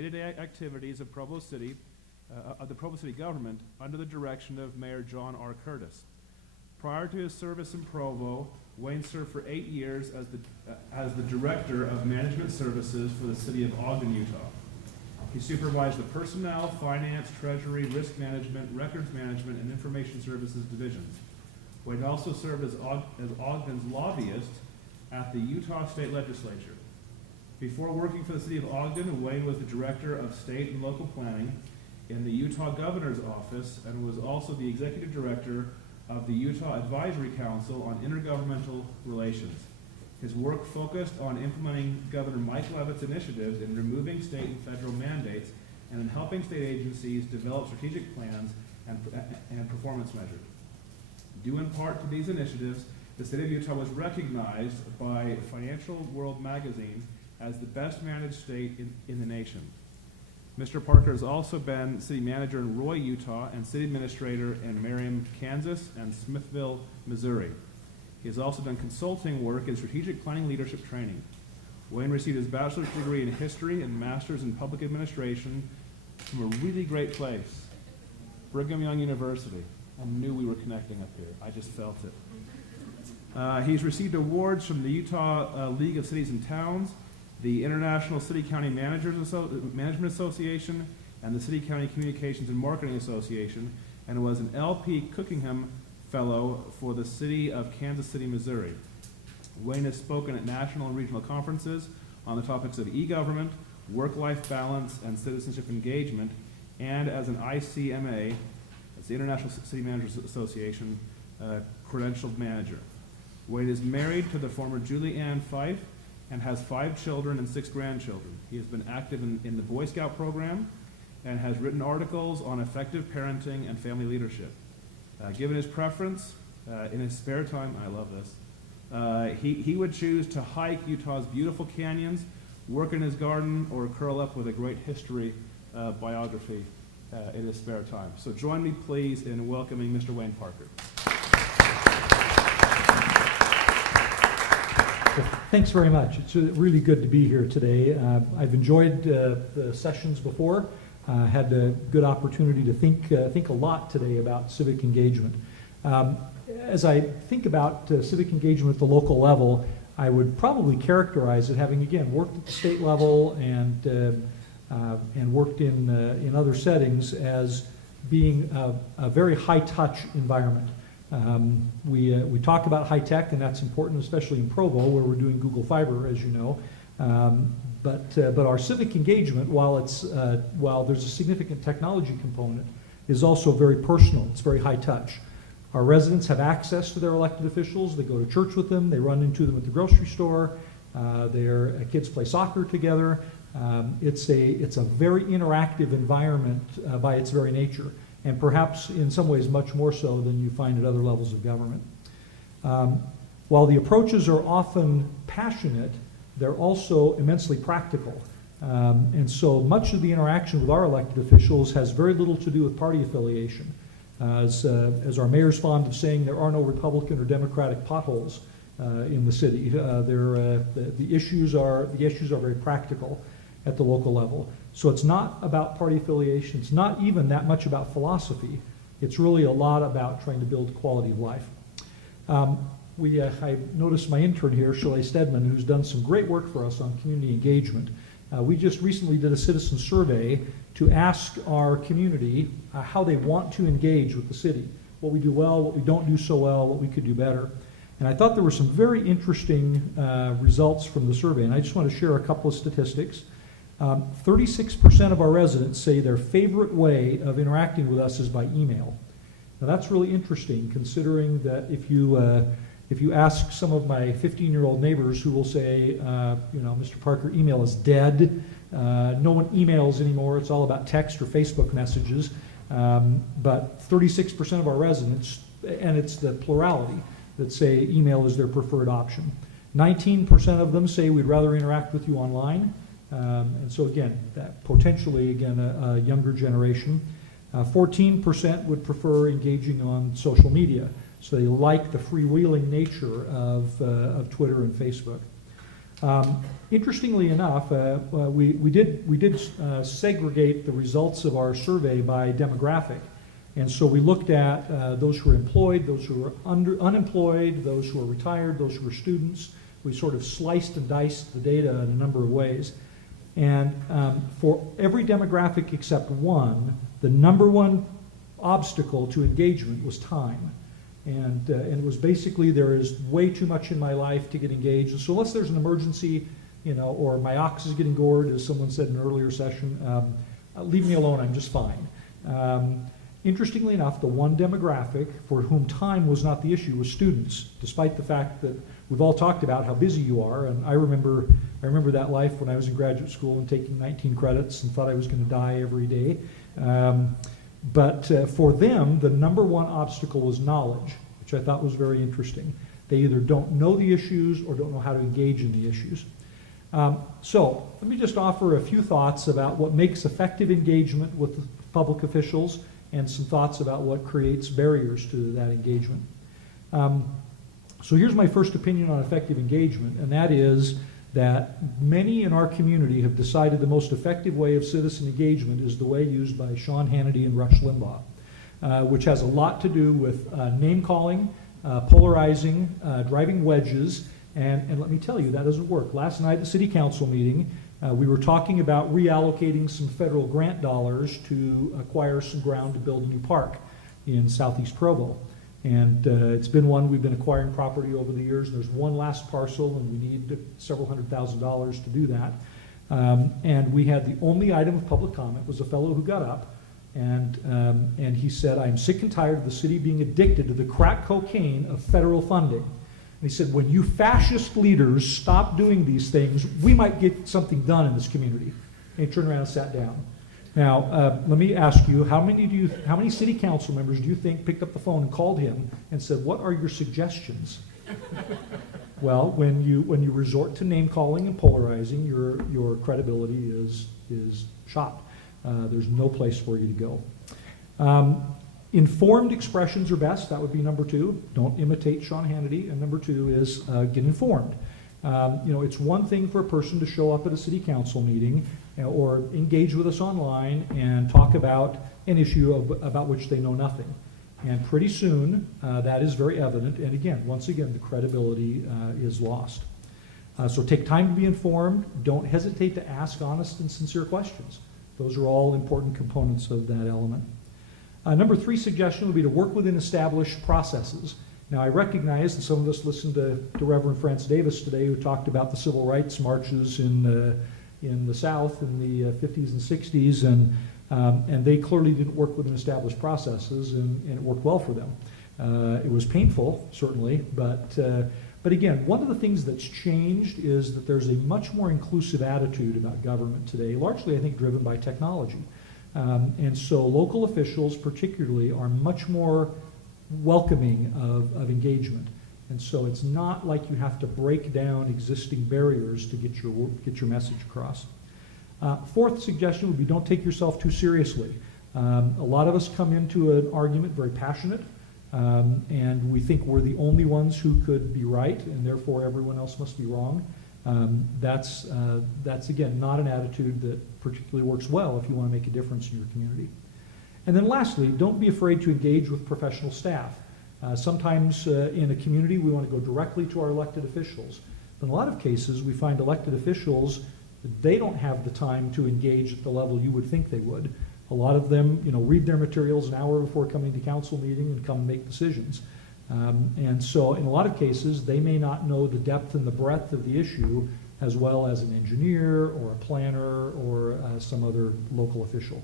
day-to-day activities of Provo City, of the Provo City government under the direction of Mayor John R. Curtis. Prior to his service in Provo, Wayne served for 8 years as the Director of Management Services for the City of Ogden, Utah. He supervised the Personnel, Finance, Treasury, Risk Management, Records Management, and Information Services divisions. Wayne also served as Ogden's lobbyist at the Utah State Legislature. Before working for the City of Ogden, Wayne was the Director of State and Local Planning in the Utah Governor's Office and was also the Executive Director of the Utah Advisory Council on Intergovernmental Relations. His work focused on implementing Governor Mike Leavitt's initiatives in removing state and federal mandates and in helping state agencies develop strategic plans and performance measures. Due in part to these initiatives, the state of Utah was recognized by Financial World magazine as the best managed state in the nation. Mr. Parker has also been city manager in Roy, Utah, and city administrator in Merriam, Kansas, and Smithville, Missouri. He has also done consulting work in strategic planning leadership training. Wayne received his bachelor's degree in history and master's in public administration from a really great place, Brigham Young University. I knew we were connecting up here. I just felt it. He's received awards from the Utah League of Cities and Towns, the International City County Management Association, and the City County Communications and Marketing Association, and was an L.P. Cookingham Fellow for the City of Kansas City, Missouri. Wayne has spoken at national and regional conferences on the topics of e-government, work-life balance, and citizenship engagement, and as an ICMA, that's the International City Managers Association, credentialed manager. Wayne is married to the former Julie Ann Fife and has 5 children and 6 grandchildren. He has been active in the Boy Scout program and has written articles on effective parenting and family leadership. Given his preference, in his spare time, I love this, he would choose to hike Utah's beautiful canyons, work in his garden, or curl up with a great history biography in his spare time. So join me, please, in welcoming Mr. Wayne Parker. Thanks very much. It's really good to be here today. I've enjoyed the sessions before. Had a good opportunity to think a lot today about civic engagement. As I think about civic engagement at the local level, I would probably characterize it, having again worked at the state level and worked in other settings, as being a very high-touch environment. We talk about high tech, and that's important, especially in Provo, where we're doing Google Fiber, as you know. But our civic engagement, while there's a significant technology component, is also very personal. It's very high touch. Our residents have access to their elected officials. They go to church with them. They run into them at the grocery store. Their kids play soccer together. It's a very interactive environment by its very nature, and perhaps in some ways much more so than you find at other levels of government. While the approaches are often passionate, they're also immensely practical. And so much of the interaction with our elected officials has very little to do with party affiliation. As our mayor's fond of saying, there are no Republican or Democratic potholes in the city. The issues are very practical at the local level. So it's not about party affiliation. It's not even that much about philosophy. It's really a lot about trying to build quality of life. I noticed my intern here, Shirley Stedman, who's done some great work for us on community engagement. We just recently did a citizen survey to ask our community how they want to engage with the city, what we do well, what we don't do so well, what we could do better. And I thought there were some very interesting results from the survey, and I just want to share a couple of statistics. 36% of our residents say their favorite way of interacting with us is by email. Now that's really interesting, considering that if you ask some of my 15-year-old neighbors, who will say, Mr. Parker, email is dead. No one emails anymore. It's all about text or Facebook messages. But 36% of our residents, and it's the plurality, that say email is their preferred option. 19% of them say we'd rather interact with you online. And so again, that potentially, a younger generation. 14% would prefer engaging on social media. So they like the freewheeling nature of Twitter and Facebook. Interestingly enough, we did segregate the results of our survey by demographic. And so we looked at those who were employed, those who were unemployed, those who were retired, those who were students. We sort of sliced and diced the data in a number of ways. And for every demographic except one, the number one obstacle to engagement was time. And it was basically, there is way too much in my life to get engaged. And so unless there's an emergency, or my ox is getting gored, as someone said in an earlier session, leave me alone, I'm just fine. Interestingly enough, the one demographic for whom time was not the issue was students, despite the fact that we've all talked about how busy you are. And I remember that life when I was in graduate school and taking 19 credits and thought I was going to die every day. But for them, the number one obstacle was knowledge, which I thought was very interesting. They either don't know the issues or don't know how to engage in the issues. So let me just offer a few thoughts about what makes effective engagement with public officials and some thoughts about what creates barriers to that engagement. So here's my first opinion on effective engagement, and that is that many in our community have decided the most effective way of citizen engagement is the way used by Sean Hannity and Rush Limbaugh, which has a lot to do with name calling, polarizing, driving wedges, and let me tell you, that doesn't work. Last night at the city council meeting, we were talking about reallocating some federal grant dollars to acquire some ground to build a new park in southeast Provo. And it's been one we've been acquiring property over the years. There's one last parcel, and we need several $100,000 to do that. And we had the only item of public comment was a fellow who got up, and he said, "I'm sick and tired of the city being addicted to the crack cocaine of federal funding." And he said, "When you fascist leaders stop doing these things, we might get something done in this community." And he turned around and sat down. Now, let me ask you, how many city council members do you think picked up the phone and called him and said, "What are your suggestions?" Well, when you resort to name calling and polarizing, your credibility is shot. There's no place for you to go. Informed expressions are best. That would be number two. Don't imitate Sean Hannity. And number two is get informed. It's one thing for a person to show up at a city council meeting or engage with us online and talk about an issue about which they know nothing. And pretty soon, that is very evident. And again, once again, the credibility is lost. So take time to be informed. Don't hesitate to ask honest and sincere questions. Those are all important components of that element. Number three suggestion would be to work within established processes. Now, I recognize that some of us listened to Reverend France Davis today, who talked about the civil rights marches in the South in the 50s and 60s, and they clearly didn't work within established processes, and it worked well for them. It was painful, certainly, but again, one of the things that's changed is that there's a much more inclusive attitude about government today, largely, I think, driven by technology. And so local officials particularly are much more welcoming of engagement. And so it's not like you have to break down existing barriers to get your message across. Fourth suggestion would be don't take yourself too seriously. A lot of us come into an argument very passionate, and we think we're the only ones who could be right, and therefore everyone else must be wrong. That's again, not an attitude that particularly works well if you want to make a difference in your community. And then lastly, don't be afraid to engage with professional staff. Sometimes in a community, we want to go directly to our elected officials. But in a lot of cases, we find elected officials, they don't have the time to engage at the level you would think they would. A lot of them, read their materials an hour before coming to council meeting and come and make decisions. And so in a lot of cases, they may not know the depth and the breadth of the issue as well as an engineer or a planner or some other local official.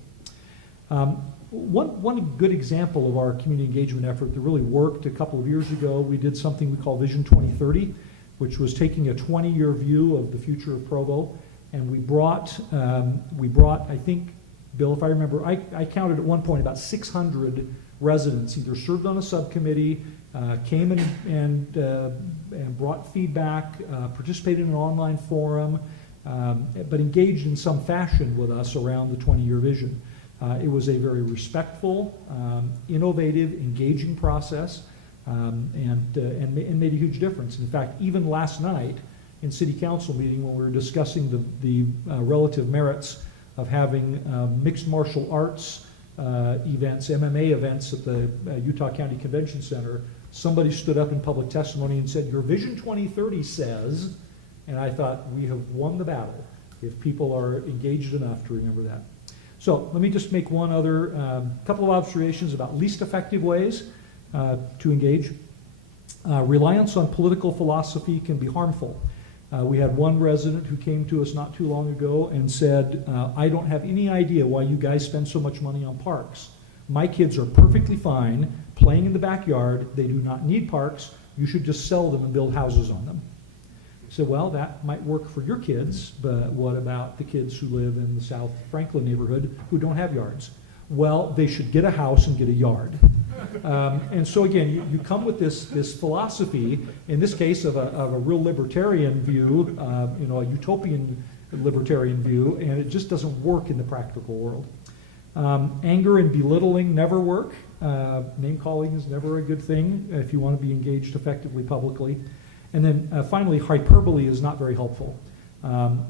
One good example of our community engagement effort that really worked a couple of years ago, we did something we call Vision 2030, which was taking a 20-year view of the future of Provo, and we brought, I think, Bill, if I remember, I counted at one point about 600 residents either served on a subcommittee, came and brought feedback, participated in an online forum, but engaged in some fashion with us around the 20-year vision. It was a very respectful, innovative, engaging process, and made a huge difference. In fact, even last night in city council meeting when we were discussing the relative merits of having mixed martial arts events, MMA events at the Utah County Convention Center. Somebody stood up in public testimony and said, "Your Vision 2030 says," and I thought, we have won the battle if people are engaged enough to remember that. So let me just make one other couple of observations about least effective ways to engage. Reliance on political philosophy can be harmful. We had one resident who came to us not too long ago and said, "I don't have any idea why you guys spend so much money on parks. My kids are perfectly fine playing in the backyard. They do not need parks. You should just sell them and build houses on them." I said, "Well, that might work for your kids, but what about the kids who live in the South Franklin neighborhood who don't have yards?" "Well, they should get a house and get a yard." And so again, you come with this philosophy, in this case of a real libertarian view, a utopian libertarian view, and it just doesn't work in the practical world. Anger and belittling never work. Name calling is never a good thing if you want to be engaged effectively publicly. And then finally, hyperbole is not very helpful.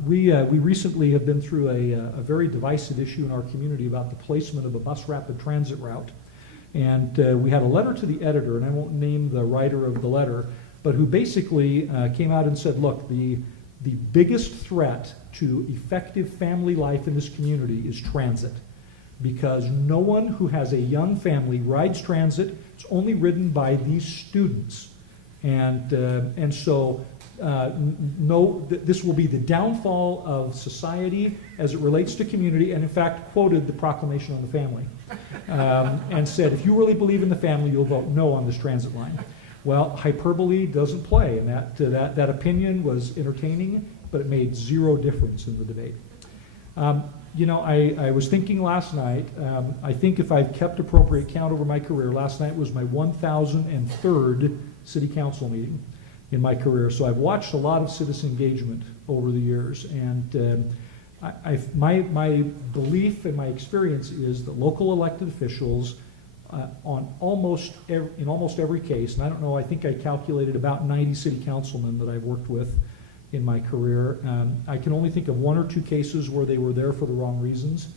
We recently have been through a very divisive issue in our community about the placement of a bus rapid transit route. And we had a letter to the editor, and I won't name the writer of the letter, but who basically came out and said, look, the biggest threat to effective family life in this community is transit. Because no one who has a young family rides transit. It's only ridden by these students. And so this will be the downfall of society as it relates to community, and in fact quoted the Proclamation on the Family and said, if you really believe in the family, you'll vote no on this transit line. Well, hyperbole doesn't play, and that opinion was entertaining, but it made zero difference in the debate. I was thinking last night, I think if I've kept appropriate count over my career, last night was my 1,003rd city council meeting in my career. So I've watched a lot of citizen engagement over the years, and my belief and my experience is that local elected officials in almost every case, and I don't know, I think I calculated about 90 city councilmen that I've worked with in my career. I can only think of one or two cases where they were there for the wrong reasons.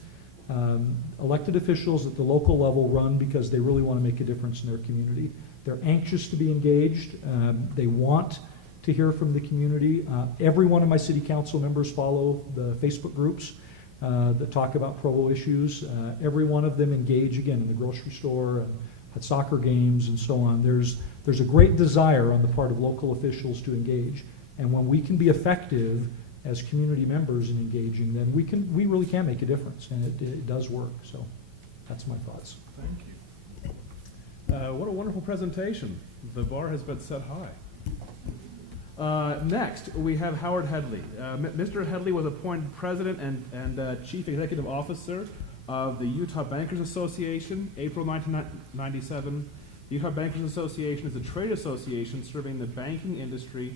Elected officials at the local level run because they really want to make a difference in their community. They're anxious to be engaged. They want to hear from the community. Every one of my city council members follow the Facebook groups that talk about Provo issues. Every one of them engage, again, in the grocery store, at soccer games, and so on. There's a great desire on the part of local officials to engage. And when we can be effective as community members in engaging, then we really can make a difference, and it does work. So that's my thoughts. Thank you. What a wonderful presentation. The bar has been set high. Next, we have Howard Headley. Mr. Headley was appointed President and Chief Executive Officer of the Utah Bankers Association, April 1997. The Utah Bankers Association is a trade association serving the banking industry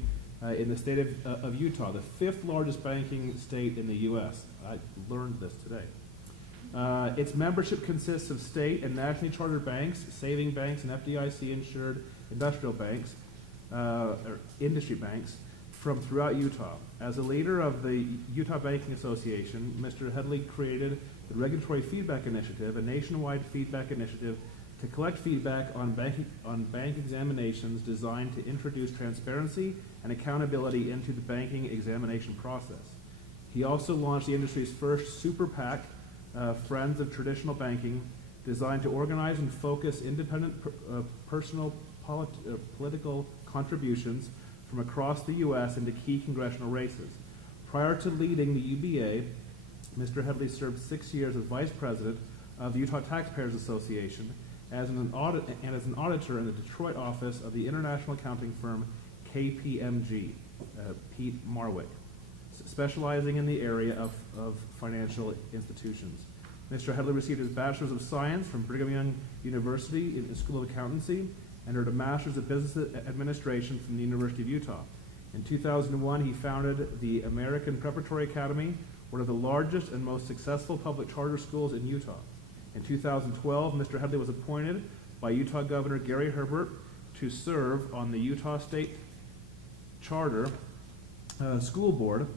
in the state of Utah, the fifth largest banking state in the U.S. I learned this today. Its membership consists of state and nationally chartered banks, saving banks, and FDIC-insured industrial banks, or industry banks, from throughout Utah. As a leader of the Utah Banking Association, Mr. Headley created the Regulatory Feedback Initiative, a nationwide feedback initiative to collect feedback on bank examinations designed to introduce transparency and accountability into the banking examination process. He also launched the industry's first super PAC, Friends of Traditional Banking, designed to organize and focus independent personal political contributions from across the U.S. into key congressional races. Prior to leading the UBA, Mr. Headley served 6 years as Vice President of the Utah Taxpayers Association as an auditor in the Detroit office of the international accounting firm KPMG, Pete Marwick, specializing in the area of financial institutions. Mr. Headley received his Bachelor's of Science from Brigham Young University in the School of Accountancy and earned a Master's of Business Administration from the University of Utah. In 2001, he founded the American Preparatory Academy, one of the largest and most successful public charter schools in Utah. In 2012, Mr. Headley was appointed by Utah Governor Gary Herbert to serve on the Utah State Charter School Board.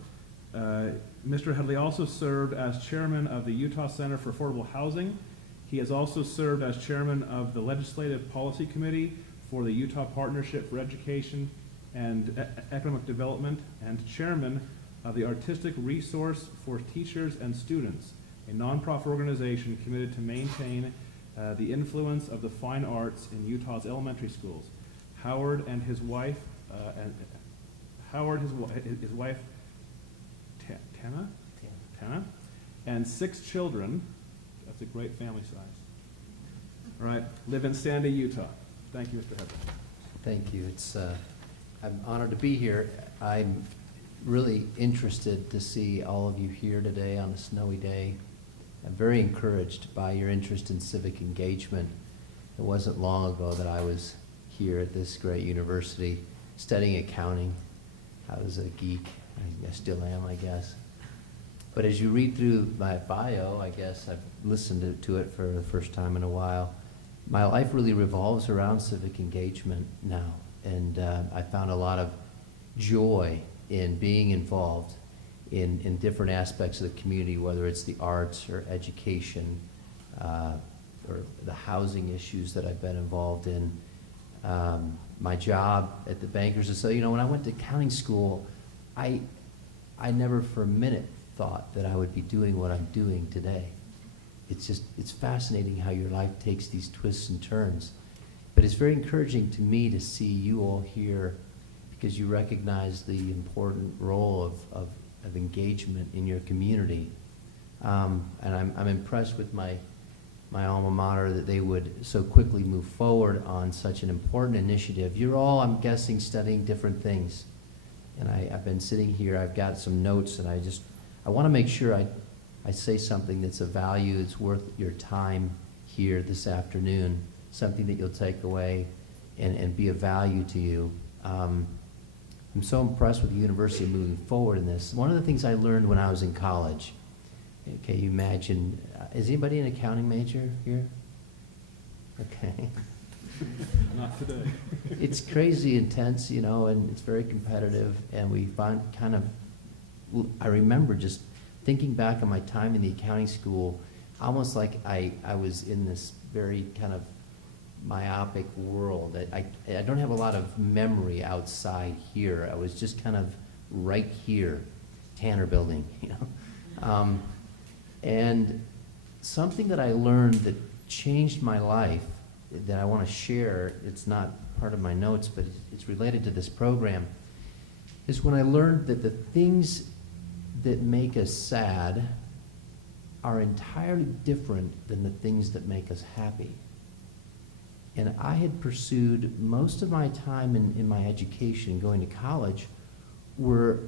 Mr. Headley also served as chairman of the Utah Center for Affordable Housing. He has also served as chairman of the Legislative Policy Committee for the Utah Partnership for Education and Economic Development, and chairman of the Artistic Resource for Teachers and Students, a nonprofit organization committed to maintain the influence of the fine arts in Utah's elementary schools. Howard and his wife, his wife, Tana, and 6 children. That's a great family size. All right, live in Sandy, Utah. Thank you, Mr. Headley. Thank you. I'm honored to be here. I'm really interested to see all of you here today on a snowy day. I'm very encouraged by your interest in civic engagement. It wasn't long ago that I was here at this great university studying accounting. I was a geek. I still am, I guess. But as you read through my bio, I guess I've listened to it for the first time in a while. My life really revolves around civic engagement now. And I found a lot of joy in being involved in different aspects of the community, whether it's the arts or education or the housing issues that I've been involved in. My job at the Bankers Association, when I went to accounting school, I never for a minute thought that I would be doing what I'm doing today. It's fascinating how your life takes these twists and turns. But it's very encouraging to me to see you all here because you recognize the important role of engagement in your community. And I'm impressed with my alma mater that they would so quickly move forward on such an important initiative. You're all, I'm guessing, studying different things. And I've been sitting here, I've got some notes, and I want to make sure I say something that's of value, it's worth your time here this afternoon, something that you'll take away and be of value to you. I'm so impressed with the university moving forward in this. One of the things I learned when I was in college, okay, you imagine, is anybody an accounting major here? Okay. Not today. It's crazy intense, and it's very competitive, and we find I remember just thinking back on my time in the accounting school, almost like I was in this very kind of myopic world. I don't have a lot of memory outside here. I was just kind of right here, Tanner Building, And something that I learned that changed my life that I want to share, it's not part of my notes, but it's related to this program, is when I learned that the things that make us sad are entirely different than the things that make us happy. And I had pursued most of my time in my education, going to college, were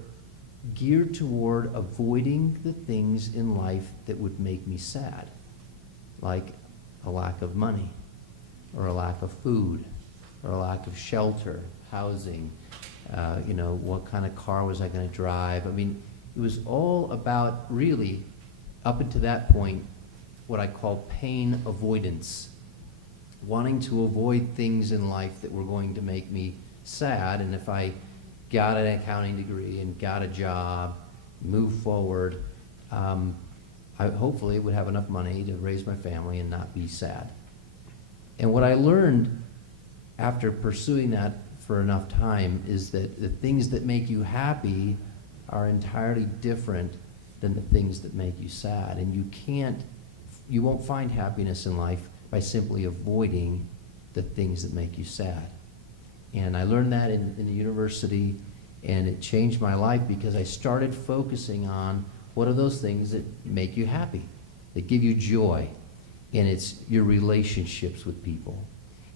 geared toward avoiding the things in life that would make me sad, like a lack of money, or a lack of food, or a lack of shelter, housing, what kind of car was I going to drive? I mean, it was all about, really, up until that point, what I call pain avoidance. Wanting to avoid things in life that were going to make me sad, and if I got an accounting degree and got a job, moved forward, I hopefully would have enough money to raise my family and not be sad. And what I learned after pursuing that for enough time is that the things that make you happy are entirely different than the things that make you sad. And you won't find happiness in life by simply avoiding the things that make you sad. And I learned that in the university, and it changed my life because I started focusing on what are those things that make you happy, that give you joy. And it's your relationships with people.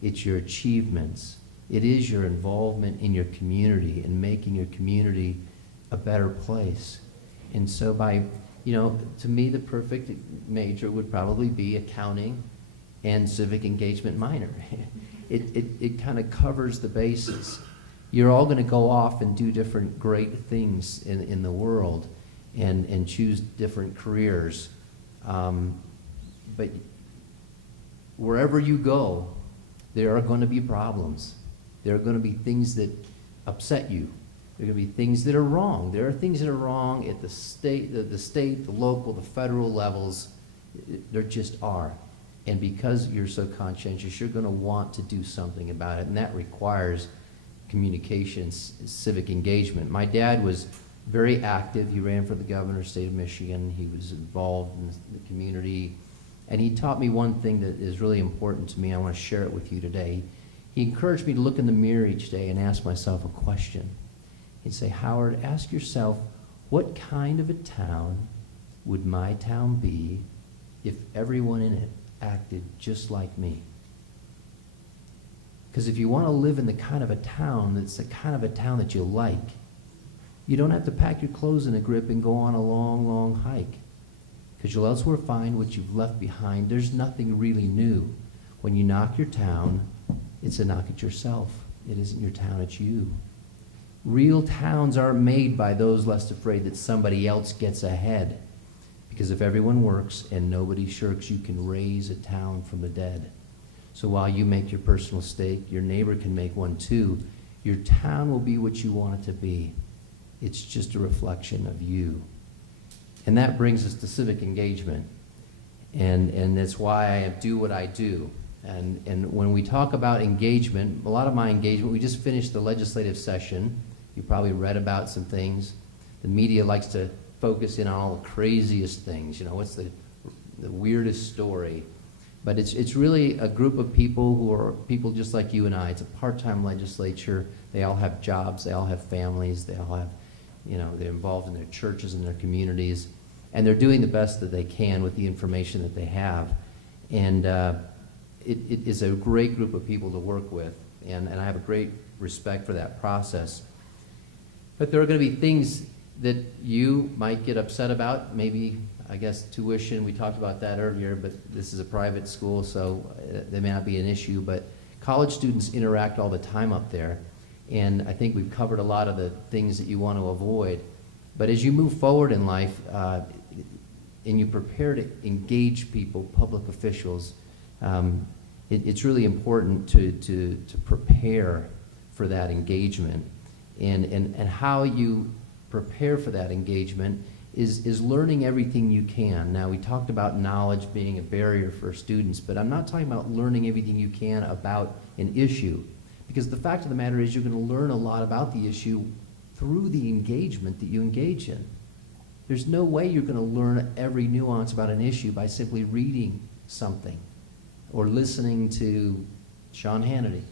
It's your achievements. It is your involvement in your community and making your community a better place. And so to me, the perfect major would probably be accounting and civic engagement minor. It kind of covers the bases. You're all going to go off and do different great things in the world and choose different careers. But wherever you go, there are going to be problems. There are going to be things that upset you. There are going to be things that are wrong. There are things that are wrong at the state, the local, the federal levels. There just are. And because you're so conscientious, you're going to want to do something about it, and that requires communication, civic engagement. My dad was very active. He ran for the governor of the state of Michigan. He was involved in the community. And he taught me one thing that is really important to me. I want to share it with you today. He encouraged me to look in the mirror each day and ask myself a question. He'd say, Howard, ask yourself, what kind of a town would my town be if everyone in it acted just like me? Because if you want to live in the kind of a town that's the kind of a town that you like, you don't have to pack your clothes in a grip and go on a long, long hike. Because you'll elsewhere find what you've left behind. There's nothing really new. When you knock your town, it's a knock at yourself. It isn't your town, it's you. Real towns are made by those less afraid that somebody else gets ahead. Because if everyone works and nobody shirks, you can raise a town from the dead. So while you make your personal stake, your neighbor can make one too. Your town will be what you want it to be. It's just a reflection of you. And that brings us to civic engagement. And that's why I do what I do. And when we talk about engagement, a lot of my engagement, we just finished the legislative session. You probably read about some things. The media likes to focus in on all the craziest things. You know, what's the weirdest story? But it's really a group of people who are people just like you and I. It's a part-time legislature. They all have jobs. They all have families. They all have, you know, they're involved in their churches and their communities. And they're doing the best that they can with the information that they have. And it is a great group of people to work with. And I have a great respect for that process. But there are going to be things that you might get upset about. Maybe, I guess, tuition. We talked about that earlier, but this is a private school, so there may not be an issue. But college students interact all the time up there. And I think we've covered a lot of the things that you want to avoid. But as you move forward in life, and you prepare to engage people, public officials, it's really important to prepare for that engagement. And how you prepare for that engagement is learning everything you can. Now, we talked about knowledge being a barrier for students, but I'm not talking about learning everything you can about an issue. Because the fact of the matter is you're going to learn a lot about the issue through the engagement that you engage in. There's no way you're going to learn every nuance about an issue by simply reading something or listening to Sean Hannity.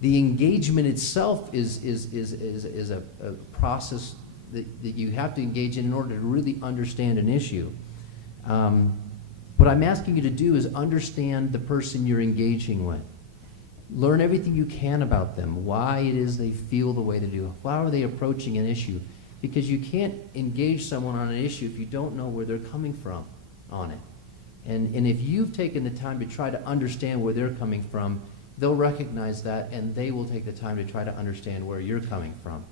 The engagement itself is a process that you have to engage in order to really understand an issue. What I'm asking you to do is understand the person you're engaging with. Learn everything you can about them, why it is they feel the way they do, how are they approaching an issue. Because you can't engage someone on an issue if you don't know where they're coming from on it. And if you've taken the time to try to understand where they're coming from, they'll recognize that and they will take the time to try to understand where you're coming from.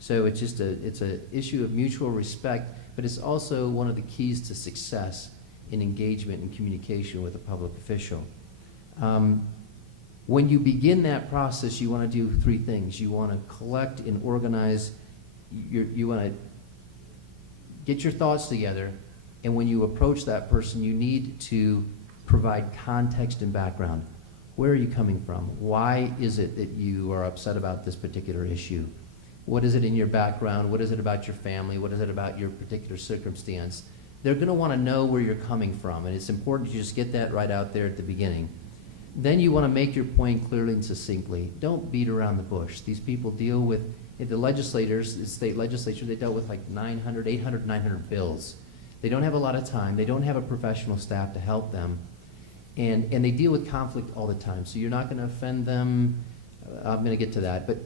So it's just it's an issue of mutual respect, but it's also one of the keys to success in engagement and communication with a public official. When you begin that process, you want to do three things. You want to collect and organize, you want to get your thoughts together, and when you approach that person, you need to provide context and background. Where are you coming from? Why is it that you are upset about this particular issue? What is it in your background? What is it about your family? What is it about your particular circumstance? They're going to want to know where you're coming from, and it's important you just get that right out there at the beginning. Then you want to make your point clearly and succinctly. Don't beat around the bush. These people deal with, the legislators, the state legislature, they dealt with like 800, 900 bills. They don't have a lot of time. They don't have a professional staff to help them. And they deal with conflict all the time. So you're not going to offend them. I'm going to get to that. But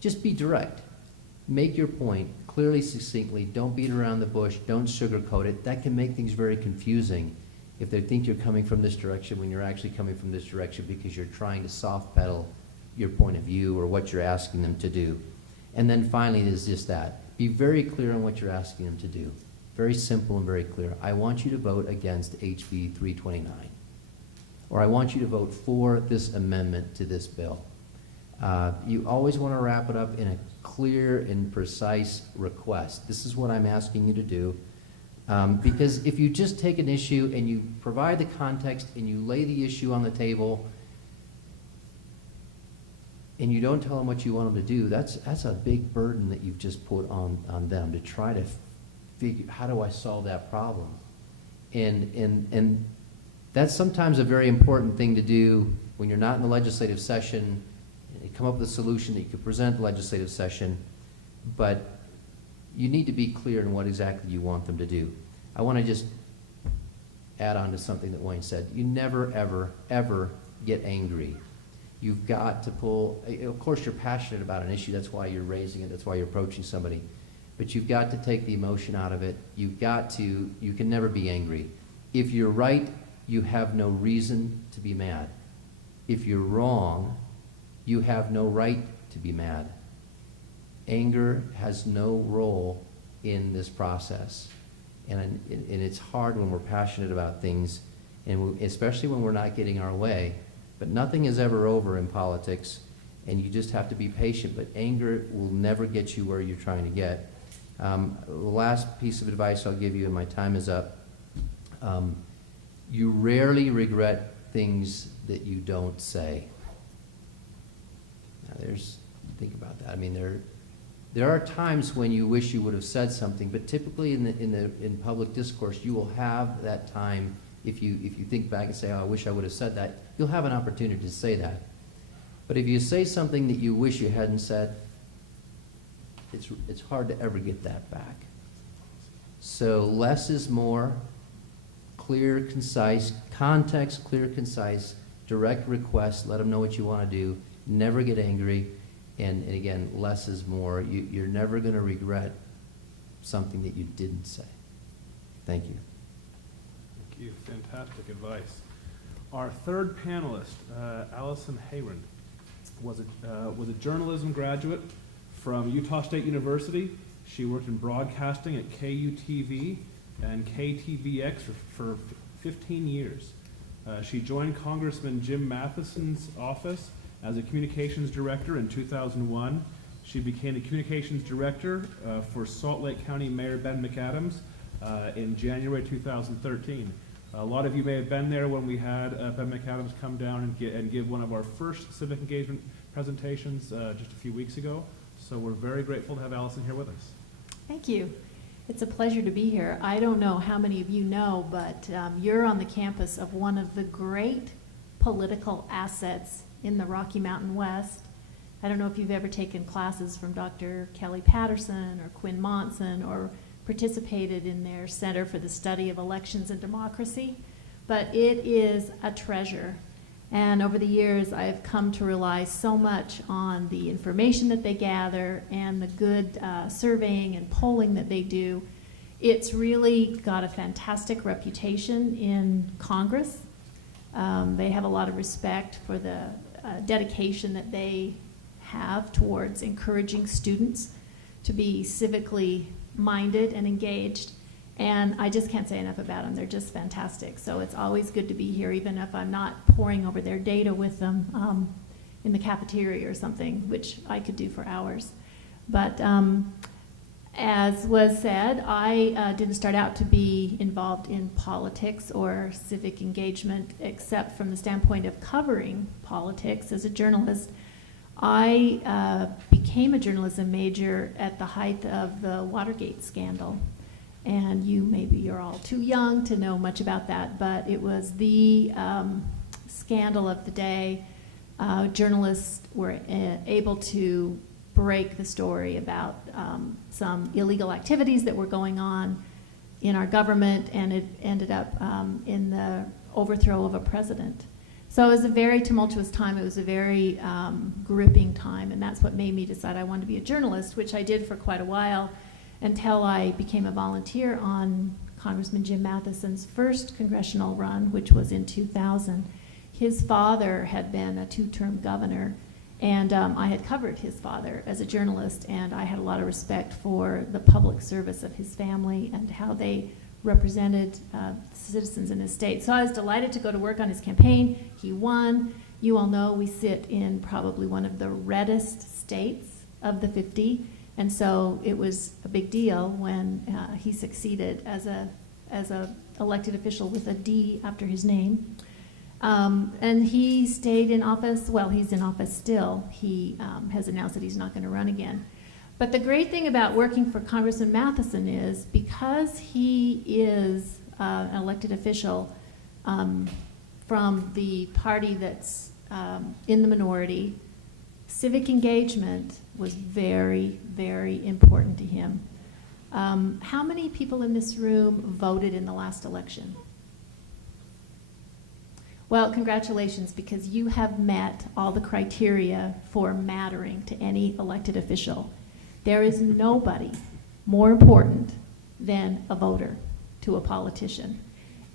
just be direct. Make your point clearly, succinctly. Don't beat around the bush. Don't sugarcoat it. That can make things very confusing if they think you're coming from this direction when you're actually coming from this direction because you're trying to soft pedal your point of view or what you're asking them to do. And then finally is just that. Be very clear on what you're asking them to do. Very simple and very clear. I want you to vote against HB 329. Or I want you to vote for this amendment to this bill. You always want to wrap it up in a clear and precise request. This is what I'm asking you to do. Because if you just take an issue and you provide the context and you lay the issue on the table and you don't tell them what you want them to do, that's a big burden that you've just put on them to try to figure, how do I solve that problem? And that's sometimes a very important thing to do when you're not in the legislative session. You come up with a solution that you could present at the legislative session, but you need to be clear in what exactly you want them to do. I want to just add on to something that Wayne said. You never, ever, ever get angry. You've got to pull, of course you're passionate about an issue, that's why you're raising it, that's why you're approaching somebody, but you've got to take the emotion out of it. You can never be angry. If you're right, you have no reason to be mad. If you're wrong, you have no right to be mad. Anger has no role in this process. And it's hard when we're passionate about things, and especially when we're not getting our way. But nothing is ever over in politics, and you just have to be patient. But anger will never get you where you're trying to get. The last piece of advice I'll give you, and my time is up. You rarely regret things that you don't say. Now think about that. I mean, there are times when you wish you would have said something, but typically in public discourse, you will have that time. If you think back and say, oh, I wish I would have said that, you'll have an opportunity to say that. But if you say something that you wish you hadn't said, it's hard to ever get that back. So less is more. Clear, concise, context, clear, concise, direct request, let them know what you want to do, never get angry, and again, less is more. You're never going to regret something that you didn't say. Thank you. Thank you. Fantastic advice. Our third panelist, Allison Hayron, was a journalism graduate from Utah State University. She worked in broadcasting at KUTV and KTVX for 15 years. She joined Congressman Jim Matheson's office as a communications director in 2001. She became the communications director for Salt Lake County Mayor Ben McAdams in January 2013. A lot of you may have been there when we had Ben McAdams come down and give one of our first civic engagement presentations just a few weeks ago. So we're very grateful to have Allison here with us. Thank you. It's a pleasure to be here. I don't know how many of you know, but you're on the campus of one of the great political assets in the Rocky Mountain West. I don't know if you've ever taken classes from Dr. Kelly Patterson or Quinn Monson or participated in their Center for the Study of Elections and Democracy, but it is a treasure. And over the years, I've come to rely so much on the information that they gather and the good surveying and polling that they do. It's really got a fantastic reputation in Congress. They have a lot of respect for the dedication that they have towards encouraging students to be civically minded and engaged. And I just can't say enough about them. They're just fantastic. So it's always good to be here, even if I'm not poring over their data with them in the cafeteria or something, which I could do for hours. But as was said, I didn't start out to be involved in politics or civic engagement, except from the standpoint of covering politics as a journalist. I became a journalism major at the height of the Watergate scandal. And you're all too young to know much about that, but it was the scandal of the day. Journalists were able to break the story about some illegal activities that were going on in our government, and it ended up in the overthrow of a president. So it was a very tumultuous time. It was a very gripping time, and that's what made me decide I wanted to be a journalist, which I did for quite a while, until I became a volunteer on Congressman Jim Matheson's first congressional run, which was in 2000. His father had been a two-term governor, and I had covered his father as a journalist, and I had a lot of respect for the public service of his family and how they represented citizens in his state. So I was delighted to go to work on his campaign. He won. You all know we sit in probably one of the reddest states of the 50, and so it was a big deal when he succeeded as a elected official with a D after his name. And he stayed in office. Well, he's in office still. He has announced that he's not going to run again. But the great thing about working for Congressman Matheson is because he is an elected official from the party that's in the minority, civic engagement was very, very important to him. How many people in this room voted in the last election? Well, congratulations, because you have met all the criteria for mattering to any elected official. There is nobody more important than a voter to a politician.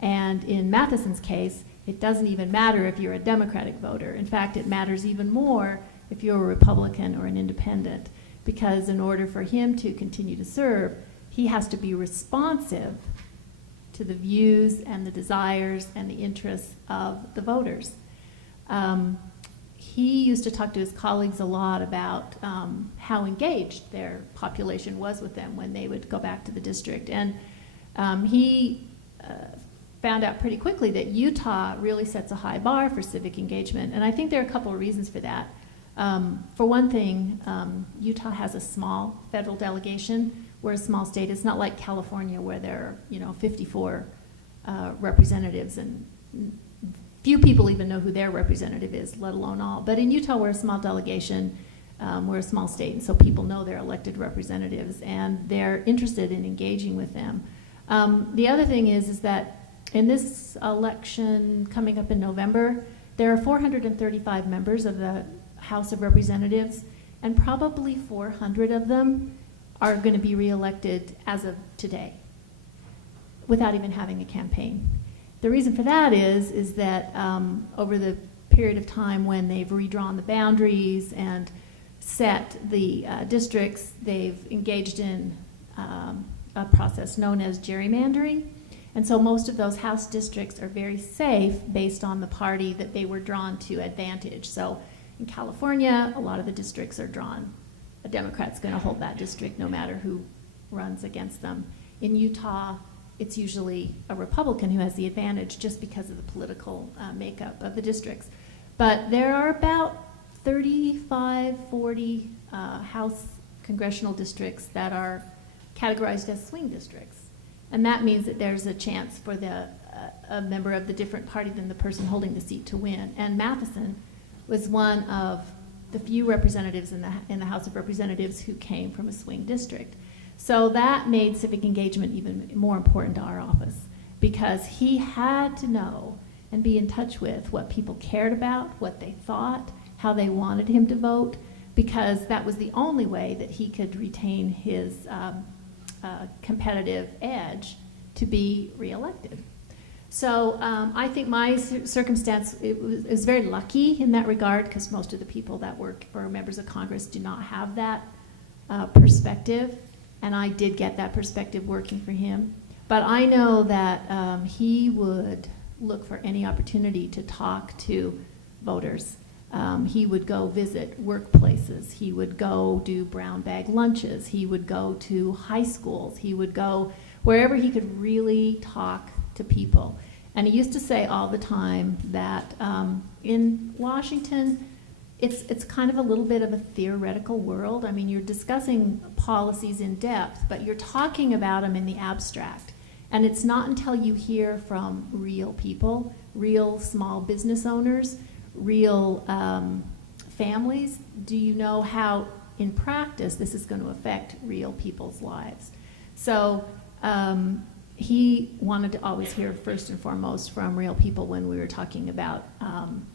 And in Matheson's case, it doesn't even matter if you're a Democratic voter. In fact, it matters even more if you're a Republican or an independent, because in order for him to continue to serve, he has to be responsive to the views and the desires and the interests of the voters. He used to talk to his colleagues a lot about how engaged their population was with them when they would go back to the district. And he found out pretty quickly that Utah really sets a high bar for civic engagement. And I think there are a couple of reasons for that. For one thing, Utah has a small federal delegation. We're a small state. It's not like California where there are 54 representatives, and few people even know who their representative is, let alone all. But in Utah, we're a small delegation. We're a small state, and so people know their elected representatives, and they're interested in engaging with them. The other thing is that in this election coming up in November, there are 435 members of the House of Representatives, and probably 400 of them are going to be reelected as of today without even having a campaign. The reason for that is that over the period of time when they've redrawn the boundaries and set the districts, they've engaged in a process known as gerrymandering. And so most of those House districts are very safe based on the party that they were drawn to advantage. So in California, a lot of the districts are drawn. A Democrat's going to hold that district no matter who runs against them. In Utah, it's usually a Republican who has the advantage just because of the political makeup of the districts. But there are about 35, 40 House congressional districts that are categorized as swing districts. And that means that there's a chance for a member of the different party than the person holding the seat to win. And Matheson was one of the few representatives in the House of Representatives who came from a swing district. So that made civic engagement even more important to our office, because he had to know and be in touch with what people cared about, what they thought, how they wanted him to vote, because that was the only way that he could retain his competitive edge to be reelected. So I think my circumstance is very lucky in that regard, because most of the people that work for members of Congress do not have that perspective, and I did get that perspective working for him. But I know that he would look for any opportunity to talk to voters. He would go visit workplaces. He would go do brown bag lunches. He would go to high schools. He would go wherever he could really talk to people. And he used to say all the time that in Washington, it's kind of a little bit of a theoretical world. I mean, you're discussing policies in depth, but you're talking about them in the abstract. And it's not until you hear from real people, real small business owners, real families, do you know how, in practice, this is going to affect real people's lives. So he wanted to always hear first and foremost from real people when we were talking about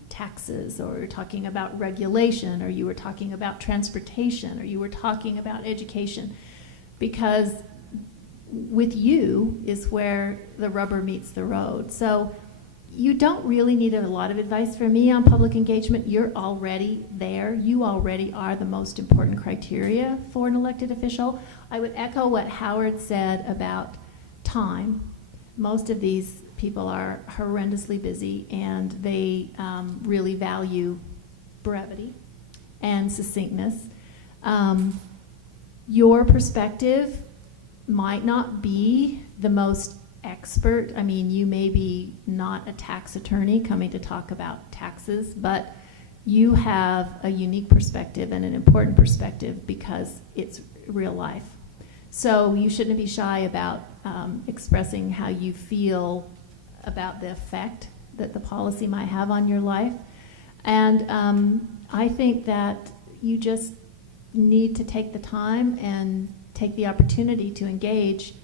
taxes, or we were talking about regulation, or you were talking about transportation, or you were talking about education, because with you is where the rubber meets the road. So you don't really need a lot of advice from me on public engagement. You're already there. You already are the most important criteria for an elected official. I would echo what Howard said about time. Most of these people are horrendously busy, and they really value brevity and succinctness. Your perspective might not be the most expert. I mean, you may be not a tax attorney coming to talk about taxes, but you have a unique perspective and an important perspective because it's real life. So you shouldn't be shy about expressing how you feel about the effect that the policy might have on your life. And I think that you just need to take the time and take the opportunity to engage.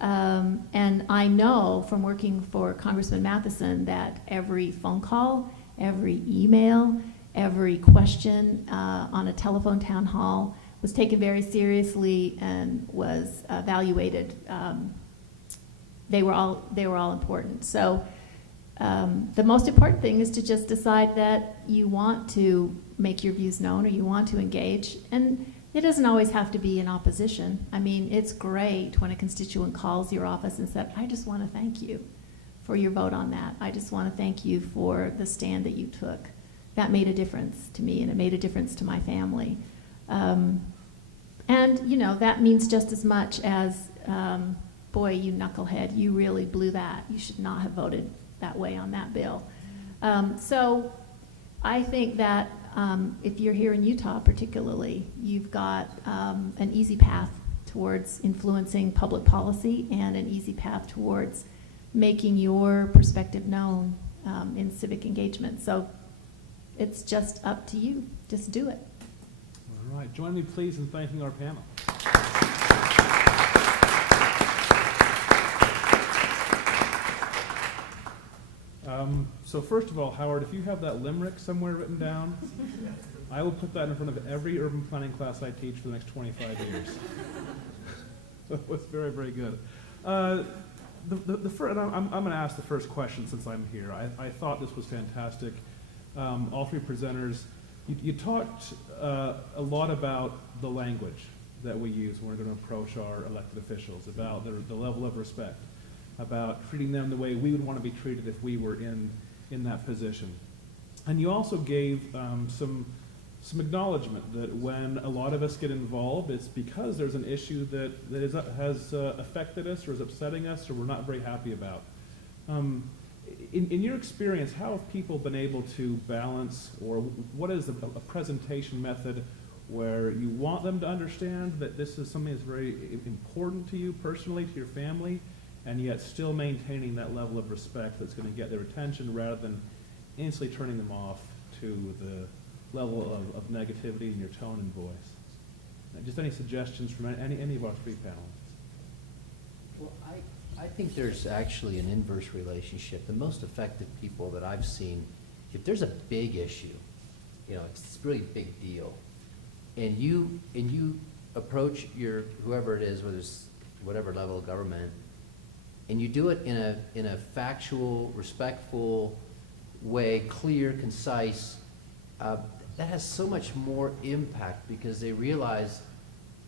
And I know from working for Congressman Matheson that every phone call, every email, every question on a telephone town hall was taken very seriously and was evaluated. They were all important. So the most important thing is to just decide that you want to make your views known or you want to engage. And it doesn't always have to be in opposition. I mean, it's great when a constituent calls your office and said, I just want to thank you for your vote on that. I just want to thank you for the stand that you took. That made a difference to me and it made a difference to my family. And, you know, that means just as much as, boy, you knucklehead, you really blew that. You should not have voted that way on that bill. So I think that if you're here in Utah particularly, you've got an easy path towards influencing public policy and an easy path towards making your perspective known in civic engagement. So it's just up to you. Just do it. All right, join me please in thanking our panel. So first of all, Howard, if you have that limerick somewhere written down, I will put that in front of every urban planning class I teach for the next 25 years. So it was very, very good. And I'm going to ask the first question since I'm here. I thought this was fantastic. All three presenters, you talked a lot about the language that we use when we're going to approach our elected officials, about the level of respect, about treating them the way we would want to be treated if we were in that position. And you also gave some acknowledgement that when a lot of us get involved, it's because there's an issue that has affected us or is upsetting us or we're not very happy about. In your experience, how have people been able to balance, or what is a presentation method where you want them to understand that this is something that's very important to you personally, to your family, and yet still maintaining that level of respect that's going to get their attention rather than instantly turning them off to the level of negativity in your tone and voice? Just any suggestions from any of our three panelists? Well, I think there's actually an inverse relationship. The most effective people that I've seen, if there's a big issue, you know, it's a really big deal, and you approach your whoever it is, whether it's whatever level of government, and you do it in a factual, respectful way, clear, concise, that has so much more impact because they realize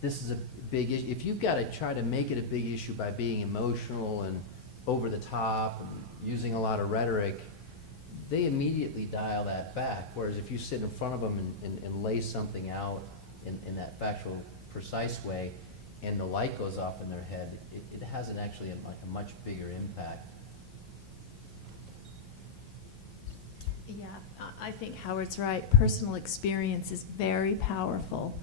this is a big issue. If you've got to try to make it a big issue by being emotional and over the top and using a lot of rhetoric, they immediately dial that back. Whereas if you sit in front of them and lay something out in that factual, precise way, and the light goes off in their head, it has actually a much bigger impact. Yeah, I think Howard's right. Personal experience is very powerful.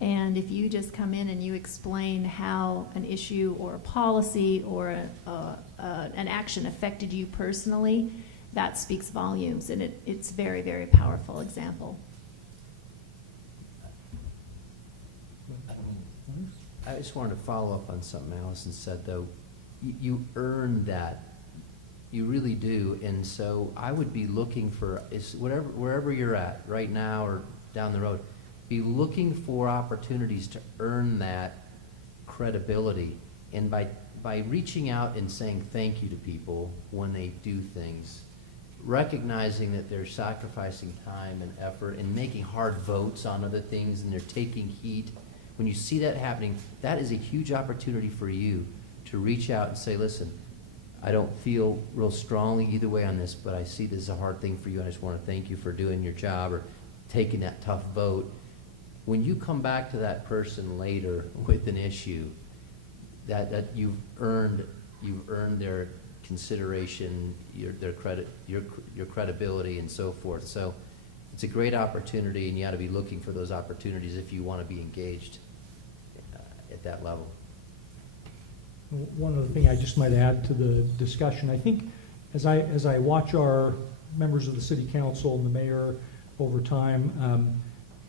And if you just come in and you explain how an issue or a policy or an action affected you personally, that speaks volumes. And it's very, very powerful example. I just wanted to follow up on something Allison said, though. You earn that. You really do. And so I would be looking for, wherever you're at right now or down the road, be looking for opportunities to earn that credibility. And by reaching out and saying thank you to people when they do things, recognizing that they're sacrificing time and effort and making hard votes on other things and they're taking heat. When you see that happening, that is a huge opportunity for you to reach out and say, listen, I don't feel real strongly either way on this, but I see this is a hard thing for you. I just want to thank you for doing your job or taking that tough vote. when you come back to that person later with an issue, that you've earned their consideration, their credit, your credibility, and so forth. So it's a great opportunity, and you ought to be looking for those opportunities if you want to be engaged at that level. One other thing I just might add to the discussion, I think as I watch our members of the city council and the mayor over time,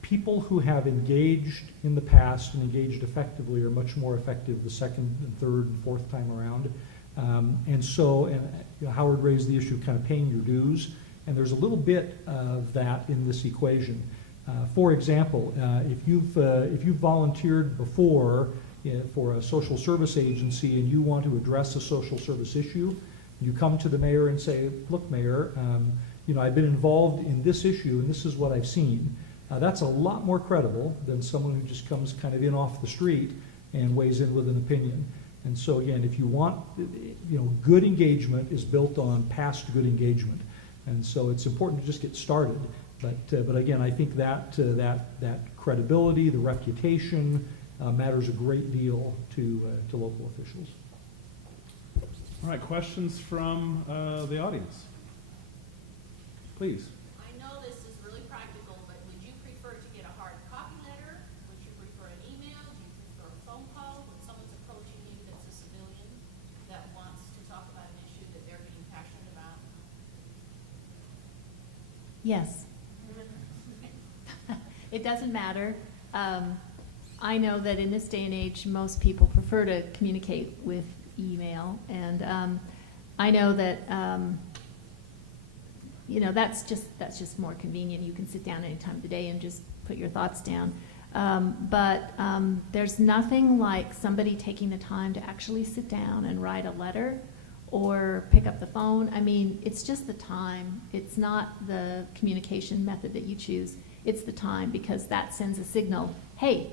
people who have engaged in the past and engaged effectively are much more effective the second and third and fourth time around. And you know, Howard raised the issue of kind of paying your dues, and there's a little bit of that in this equation. For example, if you've volunteered before for a social service agency and you want to address a social service issue, you come to the mayor and say, look, Mayor, you know, I've been involved in this issue and this is what I've seen. That's a lot more credible than someone who just comes kind of in off the street and weighs in with an opinion. And so again, if you want, you know, good engagement is built on past good engagement. And so it's important to just get started. But again, I think that credibility, the reputation matters a great deal to local officials. All right, questions from the audience? Please. I know this is really practical, but would you prefer to get a hard copy letter? Would you prefer an email? Do you prefer a phone call when someone's approaching you that's a civilian that wants to talk about an issue that they're being passionate about? Yes. It doesn't matter. I know that in this day and age, most people prefer to communicate with email, and I know that you know, that's just more convenient. You can sit down any time of the day and just put your thoughts down. But there's nothing like somebody taking the time to actually sit down and write a letter or pick up the phone. I mean, it's just the time. It's not the communication method that you choose. It's the time, because that sends a signal, hey,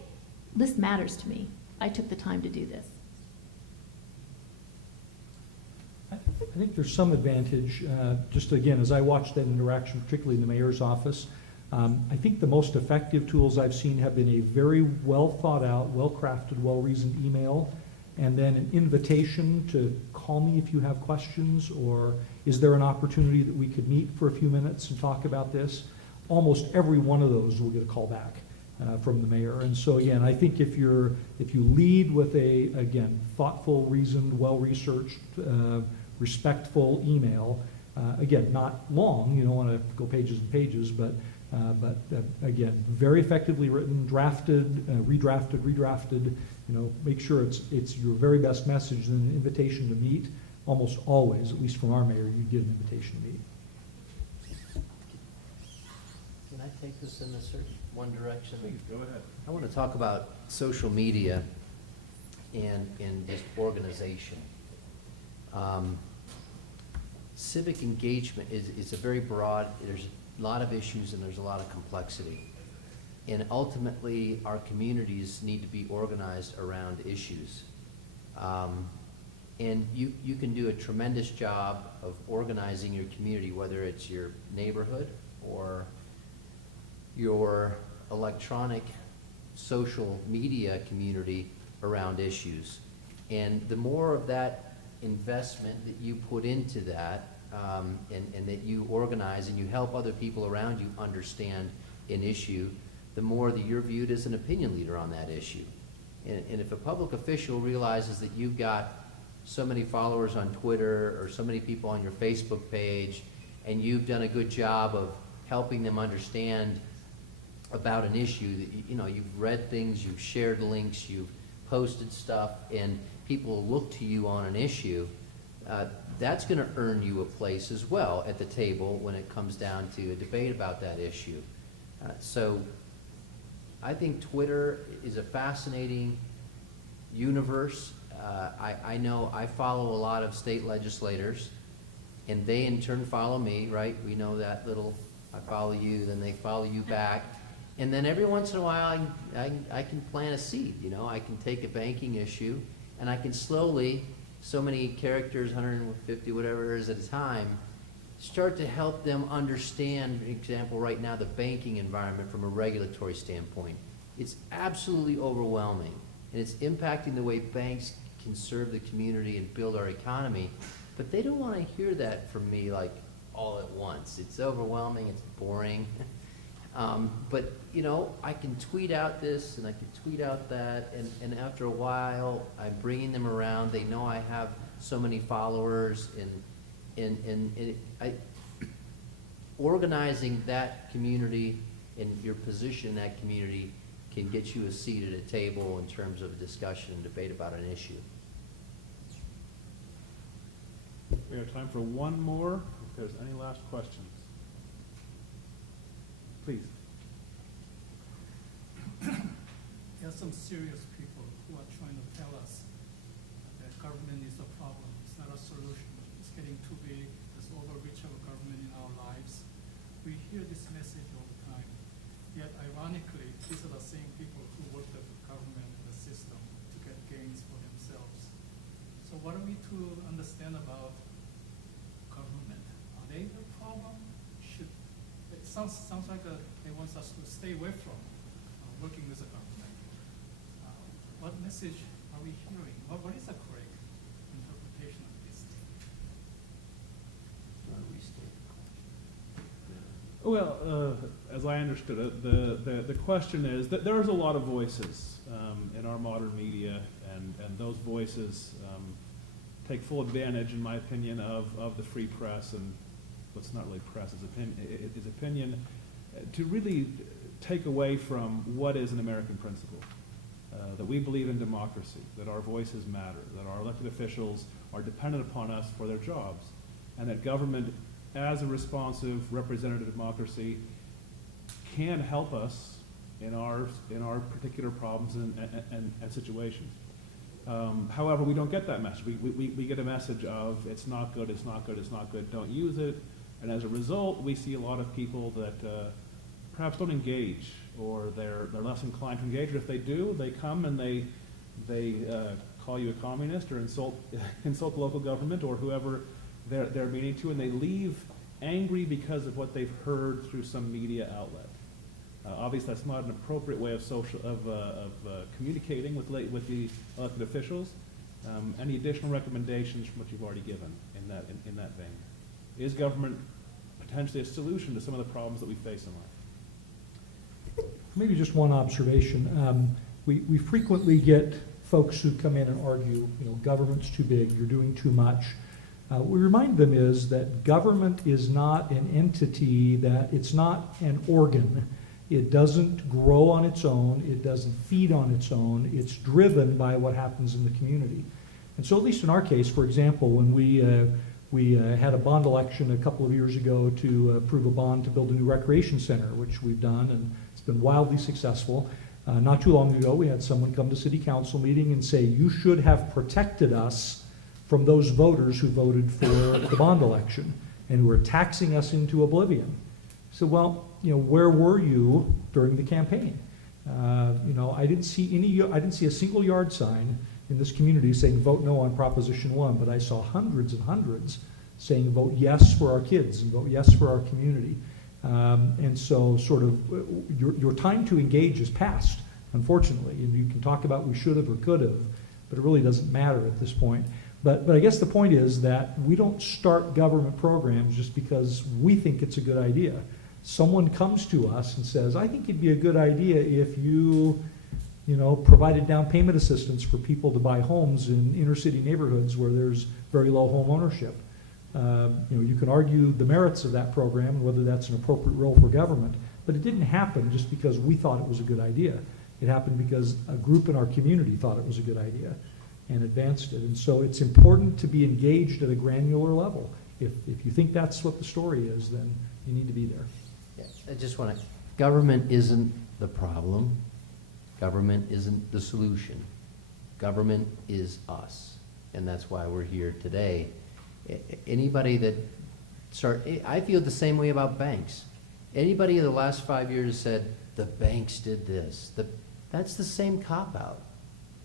this matters to me. I took the time to do this. I think there's some advantage, just again, as I watch that interaction, particularly in the mayor's office, I think the most effective tools I've seen have been a very well thought out, well crafted, well reasoned email, and then an invitation to call me if you have questions, or is there an opportunity that we could meet for a few minutes and talk about this? Almost every one of those will get a call back from the mayor. And so again, I think if you lead with a, again, thoughtful, reasoned, well-researched, respectful email, again, not long, you don't want to go pages and pages, but again, very effectively written, drafted, redrafted, you know, make sure it's your very best message, and an invitation to meet. Almost always, at least from our mayor, you get an invitation to meet. Can I take this in a certain one direction? Please, go ahead. I want to talk about social media and just organization. Civic engagement is a very broad, there's a lot of issues and there's a lot of complexity. And ultimately, our communities need to be organized around issues. And you can do a tremendous job of organizing your community, whether it's your neighborhood or your electronic social media community around issues. And the more of that investment that you put into that, and that you organize and you help other people around you understand an issue, the more that you're viewed as an opinion leader on that issue. And if a public official realizes that you've got so many followers on Twitter or so many people on your Facebook page, and you've done a good job of helping them understand about an issue, that you know, you've read things, you've shared links, you've posted stuff, and people look to you on an issue, that's going to earn you a place as well at the table when it comes down to a debate about that issue. So I think Twitter is a fascinating universe. I know I follow a lot of state legislators, and they in turn follow me, right? We know that little, I follow you, then they follow you back. And then every once in a while, I can plant a seed, you know? I can take a banking issue, and I can slowly, so many characters, 150, whatever it is at a time, start to help them understand, for example, right now, the banking environment from a regulatory standpoint. It's absolutely overwhelming, and it's impacting the way banks can serve the community and build our economy. But they don't want to hear that from me like all at once. It's overwhelming, it's boring. But, you know, I can tweet out this and I can tweet out that, and after a while, I'm bringing them around. They know I have so many followers, organizing that community and your position in that community can get you a seat at a table in terms of a discussion and debate about an issue. We have time for one more, if there's any last questions. Please. There are some serious people who are trying to tell us that government is a problem, it's not a solution, it's getting too big, there's overreach of government in our lives. We hear this message all the time, yet ironically, these are the same people who work the government and the system to get gains for themselves. So what are we to understand about government? Are they the problem? It sounds like they want us to stay away from working with the government. What message are we hearing? What is the correct interpretation of this? Well, as I understood it, the question is that there's a lot of voices in our modern media, and those voices take full advantage, in my opinion, of the free press and what's not really press, is opinion, to really take away from what is an American principle. That we believe in democracy, that our voices matter, that our elected officials are dependent upon us for their jobs, and that government, as a responsive representative democracy, can help us in our particular problems and situations. However, we don't get that message. We get a message of it's not good, it's not good, it's not good, don't use it, and as a result, we see a lot of people that perhaps don't engage, or they're less inclined to engage. But if they do, they come and they call you a communist or insult local government or whoever they're meeting to, and they leave angry because of what they've heard through some media outlet. Obviously, that's not an appropriate way of communicating with the elected officials. Any additional recommendations from what you've already given in that vein? Is government potentially a solution to some of the problems that we face in life? Maybe just one observation. We frequently get folks who come in and argue, government's too big, you're doing too much. We remind them is that government is not an entity, that it's not an organ. It doesn't grow on its own, it doesn't feed on its own, it's driven by what happens in the community. And so at least in our case, for example, when we had a bond election a couple of years ago to approve a bond to build a new recreation center, which we've done, and it's been wildly successful. Not too long ago, we had someone come to city council meeting and say, you should have protected us from those voters who voted for the bond election and who are taxing us into oblivion. So, well, where were you during the campaign? I didn't see a single yard sign in this community saying vote no on Proposition 1, but I saw hundreds and hundreds saying vote yes for our kids and vote yes for our community. And so sort of your time to engage is past, unfortunately. And you can talk about we should have or could have, but it really doesn't matter at this point. But I guess the point is that we don't start government programs just because we think it's a good idea. Someone comes to us and says, I think it'd be a good idea if you provided down payment assistance for people to buy homes in inner city neighborhoods where there's very low home ownership. You can argue the merits of that program and whether that's an appropriate role for government, but it didn't happen just because we thought it was a good idea. It happened because a group in our community thought it was a good idea and advanced it. And so it's important to be engaged at a granular level. If you think that's what the story is, then you need to be there. Yeah, I just want to, government isn't the problem. Government isn't the solution. Government is us. And that's why we're here today. Anybody that I feel the same way about banks. Anybody in the last 5 years said, the banks did this. That's the same cop-out.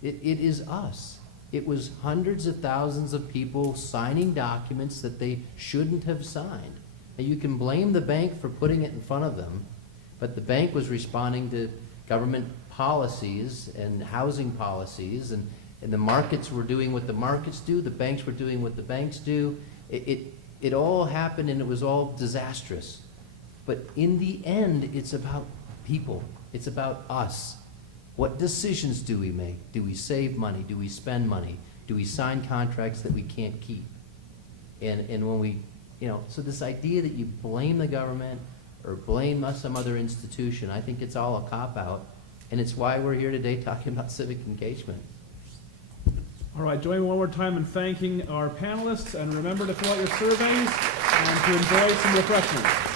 It is us. It was hundreds of thousands of people signing documents that they shouldn't have signed. Now, you can blame the bank for putting it in front of them, but the bank was responding to government policies and housing policies, and the markets were doing what the markets do, the banks were doing what the banks do. It all happened and it was all disastrous. But in the end, it's about people. It's about us. What decisions do we make? Do we save money? Do we spend money? Do we sign contracts that we can't keep? And when we, so this idea that you blame the government or blame some other institution, I think it's all a cop-out. And it's why we're here today talking about civic engagement. All right, join me one more time in thanking our panelists, and remember to fill out your surveys and to enjoy some refreshments.